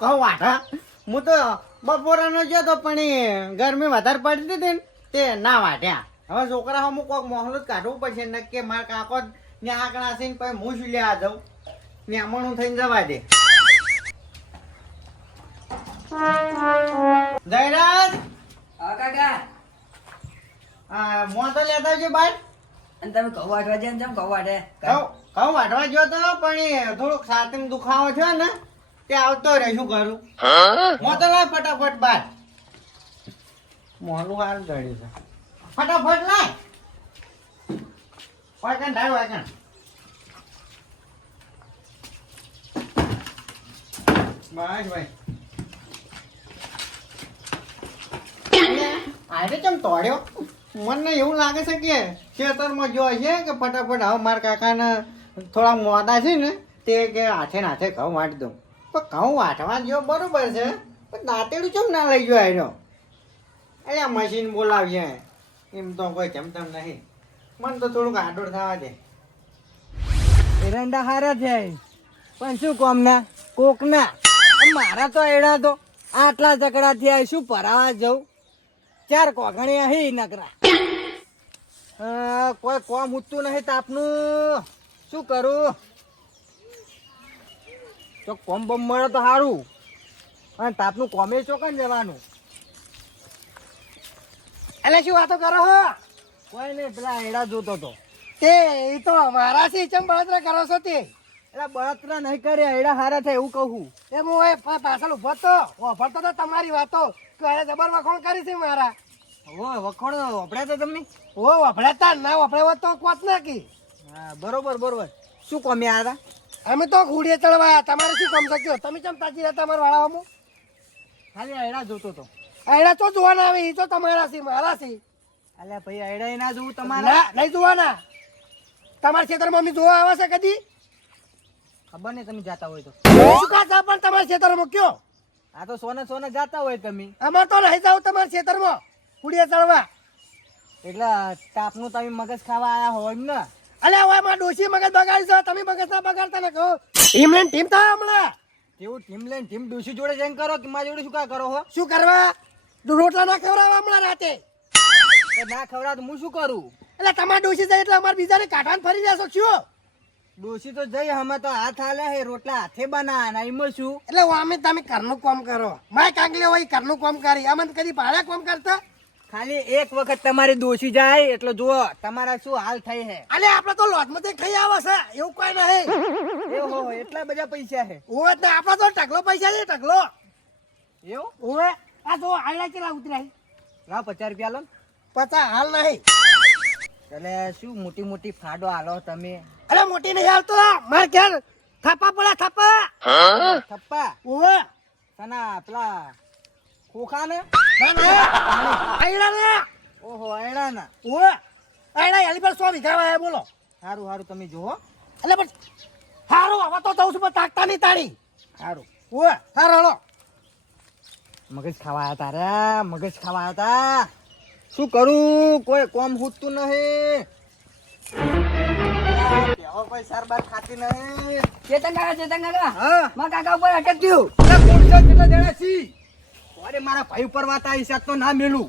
કહું વાટા હું તો બપોરાનો ગયો તો પણ એ ગરમી વધારે પડતી હતી ને તે ના વાટ્યા. હવે છોકરા અમુક કોઈક મોહલું જ કાઢવું પડશે નક્કી મારા કાકો ને આંકડા છે ને પછી હું શું લેવા જાઉં ને આમણું થઈને જવા દે. જયરાજ હા કાકા. મોં તો લેતા આવજો બાર. અને તમે ઘઉં વાટવા જાય ને જેમ ઘઉં વાટે ઘઉં વાટવા ગયો તો પણ એ થોડુંક છાતીમાં દુખાવો થયો ને તે આવતો રહે શું કરું. મોં તો લાય ફટાફટ બાર. મોહલું હાલ ગળ્યું છે ફટાફટ લાય. વાયકણ ઢાળ વાયકણ. બસ ભાઈ આજે કેમ તોડ્યો? મને એવું લાગે છે કે ખેતરમાં જો છે કે ફટાફટ હવે મારા કાકાને થોડા મોડા છે ને તે કે હાથે ને હાથે ઘઉં વાટી દઉં. પણ ઘઉં વાટવા ગયો બરોબર છે પણ દાંતેડું કેમ ના લઈ ગયો આવ્યો? એટલે આ મશીન બોલાવીએ એમ તો કોઈ જમતમ નહીં. મને તો થોડુંક આડોડ થવા દે. એરંડા હારા છે પણ શું કોમના કોકના મારા તો એડા તો આટલા ચકડા થયા શું ભરાવા જવું? 4 કોગણી અહીં નકરા કોઈ કોમ ઉઠતું નહીં તાપનું શું કરું? તો કોમ બમ મળે તો સારું અને તાપનું કોમે ચોકન જવાનું. એટલે શું વાતો કરો હો? કોઈ નહીં પેલા એડા જોતો તો તે એ તો મારા થી ચમ બળતરા કરો છો તે? એટલે બળતરા નહીં કરે એડા હારા થાય એવું કહું. એ હું પાછળ ઉભો તો વફરતો તો તમારી વાતો કે અરે જબર વખોણ કરી છે મારા. વખોણ વપડ્યા તો તમને? વપડ્યા ના વપડ્યા તો કોત નાખી. હા બરોબર બરોબર. શું કોમ્યા હતા? અમે તો ઘોડીએ ચડવા. તમારે શું કામ શક્યો? તમે ચમ તાજી રહ્યા તમારા વાળામાં? ખાલી એડા જોતો તો. એડા તો જોવાના આવે એ તો તમારા છે મારા છે. અલ્યા ભાઈ એડા ના જોવું તમારા? નહીં જોવાના. તમારા ખેતરમાં અમે જોવા આવે છે કદી? ખબર નહીં તમે જાતા હોય તો. શું કાતા પણ તમારા ખેતરમાં કયો? આ તો સોને સોને જાતા હોય તમે. અમાર તો નહીં જાવ તમારા ખેતરમાં ઘોડીએ ચડવા. એટલે તાપનું તમે મગજ ખાવા આયા હોય ને? અલ્યા હોય માં ડોશી મગજ બગાડી છે. તમે મગજ ના બગાડતા ને કહો. ટીમ લઈને ટીમ થાય હમણાં. કેવું ટીમ લઈને ટીમ ડોશી જોડે જઈને કરો કે મારી જોડે શું કા કરો હો? શું કરવા? રોટલા ના ખવડાવવા હમણાં રાતે. ના ખવડાવ તો હું શું કરું? એટલે તમારે ડોશી જાય એટલે અમારે બીજાને કાઢવાને ફરી જશો શું? ડોશી તો જઈ અમે તો હાથ હાલે હે રોટલા હાથે બનાવવાના એમાં શું? એટલે અમે તમે ઘરનું કામ કરો. માય કાંગલે હોય ઘરનું કામ કરી. અમે કદી ભાડે કામ કરતા? ખાલી એક વખત તમારી દોશી જાય એટલે જુઓ તમારા શું હાલ થઈ હે. અલે આપણે તો લોટમાંથી ખાઈ આવે છે એવું કોઈ નહીં. ઓહો એટલા બધા પૈસા હે? ઓય ને આપણા તો ટકલો પૈસા છે ટકલો. એવું? ઓય આ જો આયલા કેટલા ઉતરાય? લાવ 50 રૂપિયા લો. 50 હાલ નહીં. એટલે શું મોટી મોટી ફાડો હાલો તમે? અરે મોટી નહીં હાલતો માર ઘેર થપ્પા પડ્યા થપ્પા. થપ્પા? ઓય તના પેલા ખોખા ને? ઓહો આયડા ના. ઓય આયડા એલી પર 100 વીઘા વાય બોલો. હારું હારું તમે જોવો. એટલે પણ હારું હવે તો જઉં છું પણ તાકતા નહીં તાળી. હારું ઓય હાર હળો. મગજ ખાવા તારે મગજ ખાવા હતા. શું કરું કોઈ કોમ ખૂટતું નહીં. કોઈ સારબાર ખાતી નહીં. ચેતન કાકા હા મારા કાકા ઉપર અટક ગયું. કેટલા જણા છી? અરે મારા ભાઈ ઉપર વાત આવી છે તો ના મેલું.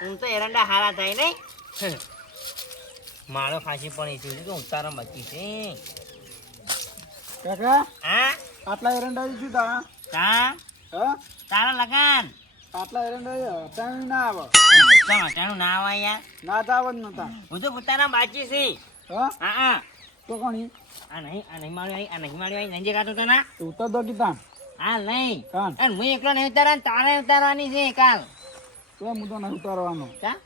હું તો એરંડા હારા થાય નહીં. મારો ફાંસી પણ છે કે ઉતારા બાકી છે. કાકા હા આટલા એરંડા શું તારા? કા હા તારા લગાન આટલા એરંડા અટાણું ના આવે. અટાણું ના આવે યાર. ના તો આવે જ નતા. હું તો ઉતારા બાકી છે. હા હા હા તો કોણી આ નહીં માર્યો આ નહીં માર્યો નહીં કાઢો તો ના ઉતર દો કીધા. હાલ નહીં કાન અને હું એકલો નહીં ઉતારવા તારે ઉતારવાની છે કાલ. તો હું તો નહીં ઉતારવાનો. કા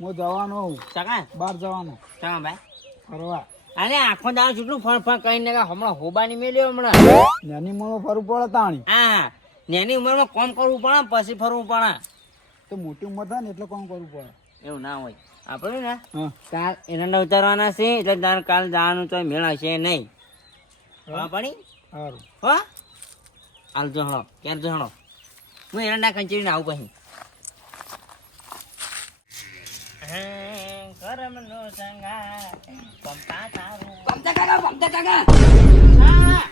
હું જવાનો ચકા બહાર જવાનો ચકા ભાઈ ફરવા. અરે આખો દાળ કેટલું ફણ કહીને હમણાં હોબાની મેલ્યો હમણાં. નાની મોડો ફરવું પડે તાણી. હા નાની ઉંમરમાં કોમ કરવું પડે પછી ફરવું પડે. તો મોટી ઉંમર થાય ને એટલે કોમ કરવું પડે. એવું ના હોય આપણે ને હા કાલ એરંડા ઉતારવાના છે એટલે તારે કાલ જવાનું તો મેળ હશે નહીં. પડી સારું હો હાલ જો હણો ક્યારે જો હણો હું એરંડા કંચીને આવું પછી. કરમનો સંગા પંપા તારું પમતા કાકા હા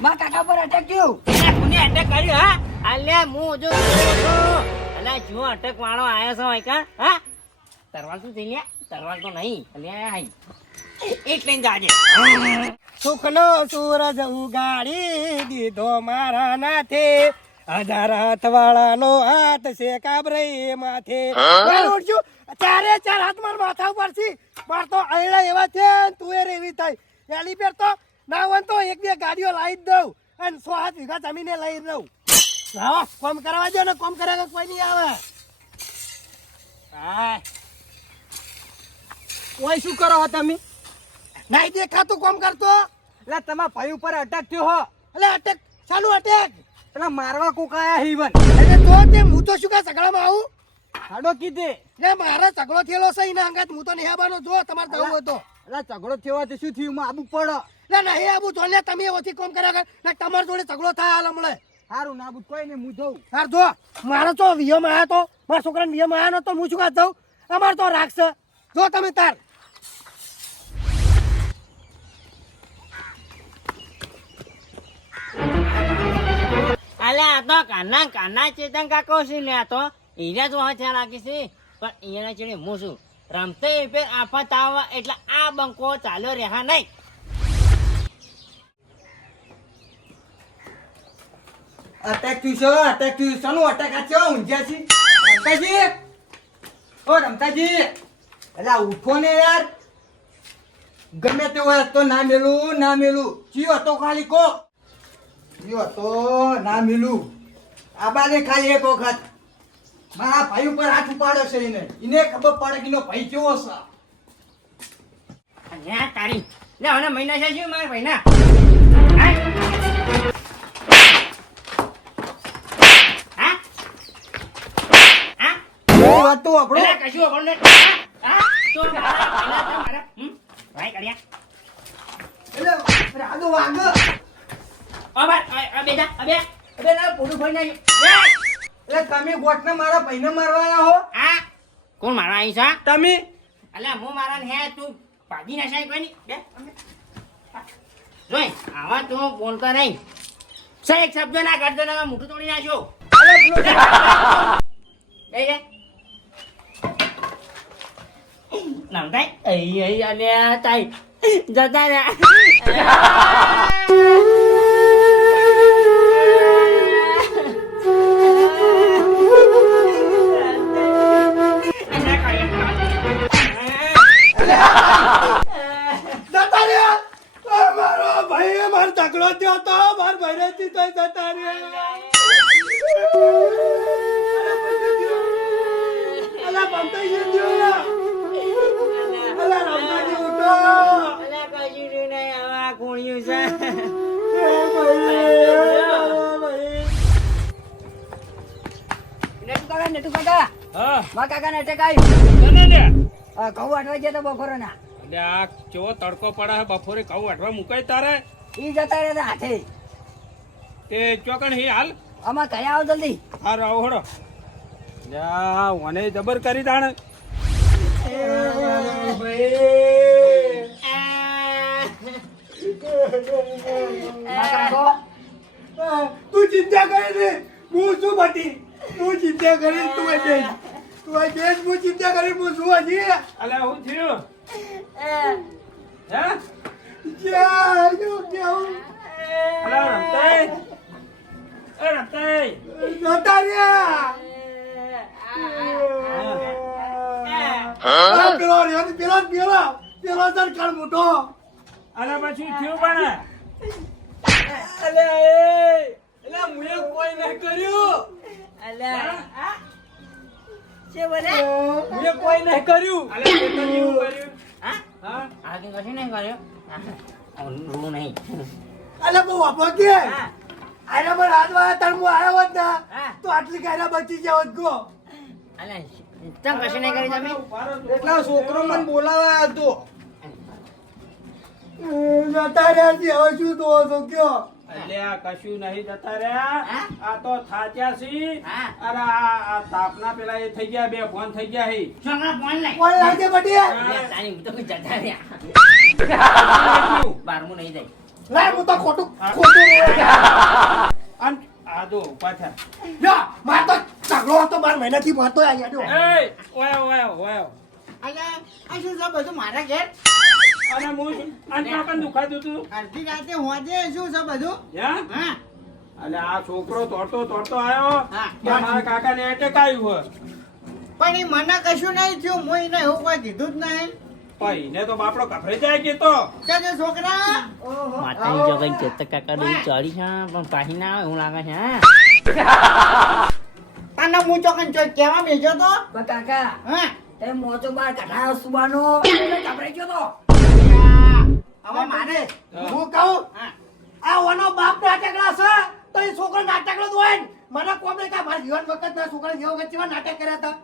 માં કાકા પર અટેક થયું. કોને અટક કર્યું હા? અલ્યા હું જો જોયો છું. અલ્યા જો અટક વાળો આયો છે હોય કા હા? તરવાલ શું થઈ લ્યા? તરવાલ તો નહીં. અલ્યા હાઈ. એટલે જ જાજે. સુખનો સૂરજ ઉગાડી દીધો મારા નાથે, હજાર હાથવાળાનો હાથ છે કાબરે માથે. ઉઠ્યું ચારે ચાર હાથ મારા માથા ઉપર છે. માર તો અયડા એવા છે ને તું એ રેવી થઈ. એની પેર તો ના હોય તો એક બે ગાડીઓ લાવી જ દઉં અને 100 હાથ વીઘા જમીને લઈ દઉં. લાવો કોમ કરવા દો ને, કોમ કર્યા કોઈ નહીં આવે. હા. ઓય શું કરો હો તમે? નહીં દેખાતું કોમ કરતો. એટલે તમારા ભાઈ ઉપર અટેક થયો હો. એટલે અટેક શાનું અટેક? પેલા મારવા કોક આયા હીવન. એટલે તો તે હું તો શું કા સગડામાં આવું? હાડો કીધે. લે મારો ઝઘડો થયેલો છે એના અંગાત હું તો નહીં આવવાનો. જો તમારે જવું હતો. એટલે ઝઘડો થયો તો શું થયું? આબુ પડો. એટલે નહીં આબુ તો લે તમે ઓછી કોમ કર્યા કર. તમારા જોડે ઝઘડો થાય હાલ હમણે. સારું નાબૂદ કોઈ નહીં હું જઉં. હાર જો મારો તો વિયમાં આવ્યો તો મારા છોકરાને વિયમાં આવ્યો તો હું શું કા જઉં? અમારે તો રાખશે. જો તમે તાર અલ્યા આ તો કાના ચેતન કાકો છે ને. આ તો હીરા તો હથિયાર રાખી છે પણ એના ચેડે હું છું રમતે ફેર આફત આવે એટલે આ બંકો ચાલ્યો રહ્યા નહીં. અટેક થયું છે. અટેક થયું છે. શાનું અટેક આ છે? ઊંઝ્યા છે રમતાજી. ઓ રમતાજી એટલે ઉઠો ને યાર. ગમે તે હોય તો ના મેલું ના મેલું. ચિયો હતો ખાલી કો ચિયો હતો ના મેલું. આ બાને ખાલી એક વખત મારા ભાઈ ઉપર હાથ ઉપાડ્યો છે. એને ખબર પડે કે એનો ભાઈ કેવો છે. અલ્યા તારી લે હવે મહિના છે શું મારા ભાઈના? વાત તો આપણો અલ્યા કશું આપણો ને હા તો મારા ભાઈના તો મારા ભાઈ કર્યા. એટલે રાડો વાગ ઓ ભાઈ બેટા અબે અબે ના પૂરું ભાઈ નહીં. એટલે તમે ગોટને મારા ભાઈને મારવાના હો. આ કોણ મારવા આવી છે? તમે અલ્યા હું મારા ને હે તું ભાગી ના સાહેબ કોઈ નહીં બે જોઈ આવા તું બોલતો નહીં. સર એક શબ્દ ના કરતો ને મોઢું તોડી નાખો. લઈ લે નામતાઈ અઈ અઈ અલ્યા તાઈ જતા રે. જતા રહ્યા. મારો ભાઈ મારો ઝઘડો થયો તો મારા ભાઈને થી તો જતા રહ્યા. અલા બંતાઈ ગયો. અલા રમતાજી ઉઠો. અલ્યા કશું નહીં આવા કોણિયું છે. નટુ કાકા હા મા કાકા ને અટેક આવ્યું. ને લે ઘઉં વાટવા ગયા તો બપોરે ના એટલે આ કેવો તડકો પડે છે બપોરે ઘઉં વાટવા મુકાય તારે ઈ જતા રહ્યા હાથે. તે ચોકણ હી હાલ આમાં કયા આવો જલ્દી. હારું આવો હડો જા ઓને જબર કરી તાણે તું ચિંતા કરે છે હું શું બટી. તું ચિંતા કરી તું બેન હું ચિંતા કરી હું શું હજી અલે હું થયું હે અલે રમતાઈ એ રમતાઈ જતા રહ્યા. પેલો રહ્યો ને, પેલો સર કાળ મોટો. અલે પછી થયું પણ મુએ કોઈ નહીં કર્યું. શું બોલે? મુએ કોઈ નહીં કર્યું. અલે તે તો જેવું કર્યું હા હા આ કે કશું નહીં કર્યો. રૂ નહીં. અલે બહુ વાપો કે હા આના પર હાથ વાળા તાર હું આવ્યો હોત ને હા તો આટલી કાયરા બચી જાવ ગો. અલ્યા ચમ કશું નહીં કરી તમે? એટલા છોકરો મને બોલાવા હતો. જતા રહ્યા છે હવે શું તો હતો કયો. એટલે આ કશું નહીં જતા રહ્યા હા? આ તો થાચ્યા છી હા. અરે આ તાપના પેલા એ થઈ ગયા બે ફોન થઈ ગયા હી છોકરા ફોન નહીં. કોણ લાગે બટી અલ્યા તારી હું તો કોઈ જતા રહ્યા. બારમું નહીં જાય. લાય હું તો ખોટું આમ આ જો પાછા લ્યો માર તો ઝઘડો હતો 12 મહિનાથી મારતો અહીંયા જો એ ઓય અલ્યા આ શું છે બધું મારા ઘેર અને હું આંટલા પણ દુખાતું હતું અડધી રાતે હોજે શું છે બધું હે હા એટલે આ છોકરો તોડતો આવ્યો હા. કે મારા કાકાને એટેક આવ્યું હોય પણ એ મને કશું નહીં થયું હું એને એવું કોઈ કીધું જ નહીં પણ એને તો બાપડો ગભરાઈ જાય કે તો કે જે છોકરા માતાની જો કઈ ચેતક કાકા ડોલી ચડી છે પણ પાછી ના આવે એવું લાગે છે હા તને હું ચોકન ચોક કેવા બેજો તો પણ કાકા હા એ મોચો બાર કઢાયો સુબાનો ગભરાઈ ગયો તો હવે મારે હું કહું હા આ ઓનો બાપ નાટકડા છે તો એ છોકરો નાટકડો જ હોય ને મને કોમ નહીં કે મારા જીવન વખત ના છોકરા જેવો વખત કેવા નાટક કર્યા હતા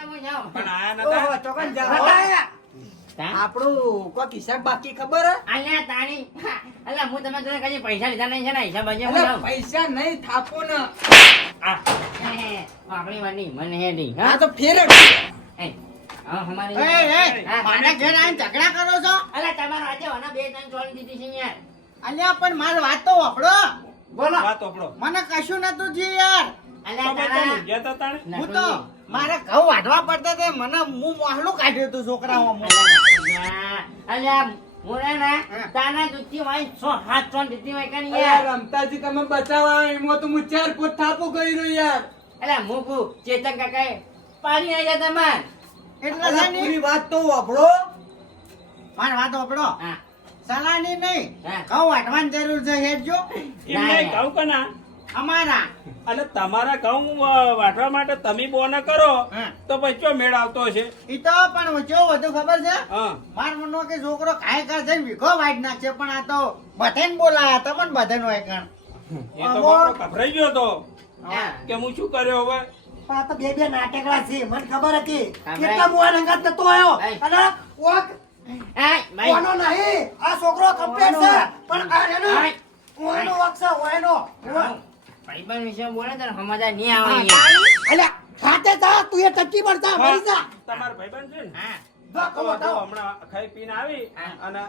એમ જાઓ પણ આયા નતા ચોકન જાઓ તા? આપણું કોઈ હિસાબ બાકી ખબર હે અલ્યા તાણી અલ્યા હું તમે તને કઈ પૈસા લીધા નહીં છે ને હિસાબ હજી હું અલે જાઉં. પૈસા નહીં થાપો ને આ આપણી વારની મને હે નહીં આ હા તો ફેર એ, હવે અમારી એ મારા ઘેર આવીને ઝઘડા કરો છો અલ્યા તમારા આજે વાના બે ત્રણ ચોળી દીધી છે યાર અલ્યા પણ મારી વાત તો વાપરો બોલો વાત ઓપડો મને કશું નતું થયું યાર અલ્યા તમે તારા તો ગયા તા તાણે હું તો મારે ઘઉં વાઢવા પડતા તે મને હું મોહલું કાઢ્યું હતું છોકરાઓ અલ્યા મોરે ના હા. તાના દૂધથી વાઈ 6-7 દીધી વાઈ કાની યાર યાર રમતાજી તમે બચાવા એમાં તો હું 4 ફૂટ થાપો કર્યો યાર અલ્યા મૂકુ ચેતન કાકાએ પાડી નાખ્યા તમાર એટલે છે ને, પૂરી વાત તો વાપરો મારી વાત વાપરો હા સલાહની નહીં હા. ઘઉં વાઢવાની જરૂર છે હેડજો એમ નહીં કહું કે ના અમારા અને તમારા ઘઉં વાટવા માટે તમે બોને કરો હા. તો પછી ચો મેળ આવતો હશે ઈ તો પણ કેવું બધું ખબર છે હા માર મનો કે છોકરો કાંઈ કર જઈને વીઘો વાઢ નાખશે પણ આ તો બધાને બોલાયા તમને બધાને હોય કણ એ તો બાપડો ગભરાઈ ગયો તો હા. કે હું શું કર્યો હવે આ તો બે નાટકડા છે મને ખબર હતી ખબર. કેટલા મુઆ રંગાત નતો આવ્યો એ. અને ઓક એય, ભાઈ. ઓનો નહીં આ છોકરો કમ્પ્લેટ છે પણ આ એનો ભાઈ. ઓનો વક છે ઓનો ભાઈબંધ વિશે બોલે તો સમજદાર નહીં આવે યાર. અલ્યા ખાતે જા તું એ ટકી પડતા મરી જા તમારો ભાઈબંધ છે ને હા જો તો કમો જો થાવ હમણાં ખાઈ પીને આવી હા. અને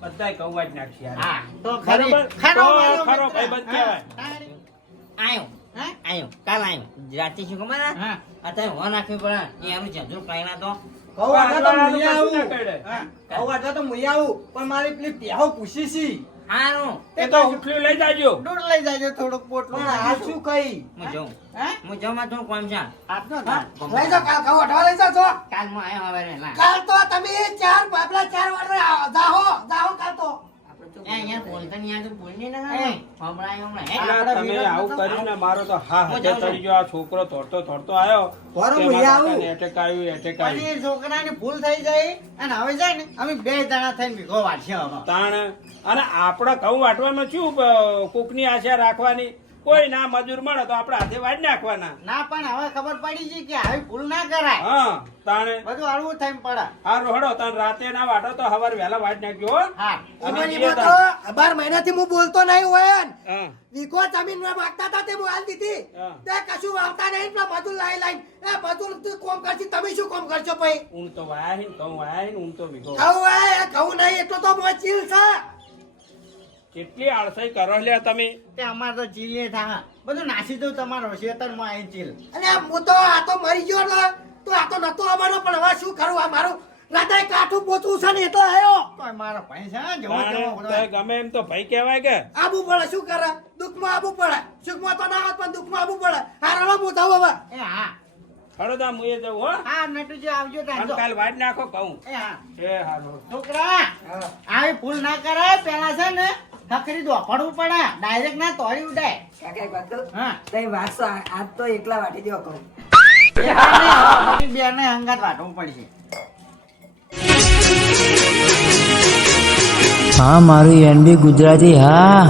બધાય કૌવા જ નાખી યાર. હા તો ખરી બરાબર? ખરો તો મારો ખરો મિત્ર. ભાઈબંધ હા. કહેવાય. આયો હા? આયો કાલ આયો રાતે શું ખબર હે? હા. અત્યારે હવા નાખવી પડે એ એનું જરૂર કાંઈ તો કહું વાગા તો આટલાનું મુઈ કશું ના આવું કરે. હા. કહું વાગા તો મુઈ આવું પણ મારી પેલી પ્યાહો પૂછી છી હારું એ તો ઉઠલી લઈ જાજો દૂધ લઈ જાજો થોડુંક પોટલું પણ આ શું કઈ હું જાઉં હે હું જાઉં માં થોડું કામ છે આપજો હા? ને. લઈ જાઓ કાલ કહું અઠવા લઈ જાઓ છો કાલ હું આયો હવે રે, લા. કાલ તો તમે 4 બાબલા 4 વાર જાહો કાલ તો એ અહીંયા બોલતા નહીં આવતું, બોલને ના એ. હમણાં હમણાં હે? અલા, તમે આવું કરીને મારો તો હા હું હાથે જાઉં છું. ચડી ગયો. આ છોકરો તોડતો આવ્યો બરો કે મુઈ મારા આવું. કાકાને એટેક આવ્યું એટેક પણ આવ્યું એ છોકરાની ભૂલ થઈ જાય અને હવે જાય ને અમે બે જણા થઈને વીઘો વાઢશે હવે તાણ અને આપણા ઘઉં વાટવામાં શું કોકની આશા રાખવાની? કોઈ ના મજૂર મળે તો આપણે હાથે વાટ નાખવાના. ના પણ હવે ખબર પડી છે કે આવી ભૂલ ના કરાય હા તાણે બધું હળવું થઈને પડે આ રોહડો તાણ રાતે ના વાટો તો સવારે વહેલા વાટ નાખજો હો. હા અમે ઈમાં જઈએ તો 12 મહિનાથી હું બોલતો નહીં હોય ને. હા, વીઘો જમીન માં માગતા હતા તે હું હાલ દીધી હા. તે કશું વાવતા નહીં પેલા મજૂર લાઈ એ મજૂર તું કોમ કરશી તમે શું કોમ કરશો ભાઈ ઊન તો વાયા હી ને, ઘઉં વાયા હી ને, ઊન તો વીઘો. ઘઉં નહીં એટલો તો મોચીલ છે કેટલી આળસાઈ કરો લ્યા તમે. તે અમારે તો ચીલીએ થા બધું નાસી દઉં તમારો ખેતરમાં આવી ચીલ અને હું તો આ તો મરી ગયો ને તો આ તો નતો આવવાનો પણ હવે શું કરું આ મારું રાતે કાઠું પોચવું છે ને એટલે આવ્યો તો મારો પૈસા જવો તાણે જવો તો ગમે એમ તો ભાઈ કહેવાય કે આબુ પડે શું કરે દુઃખમાં આબુ પડે સુખમાં તો ના હોત પણ દુઃખમાં આબુ પડે હારામાં હું જાઉં હવે એ હા હળદા મુએ જવું હો. હા નટુજી આવજો અને ત્યાં કાલ વાટ નાખો ઘઉં. એ હા એ હારું. છોકરા આવી ભૂલ ના કરાય પેલા છે ને ખખરી દોડવું પડે ડાયરેક્ટ ના તોડી ઉડાય હા આજ તો એકલા વાટી દેવા કહું બે ને હંગાત વાટવું પડશે હા મારું એનબી ગુજરાતી હા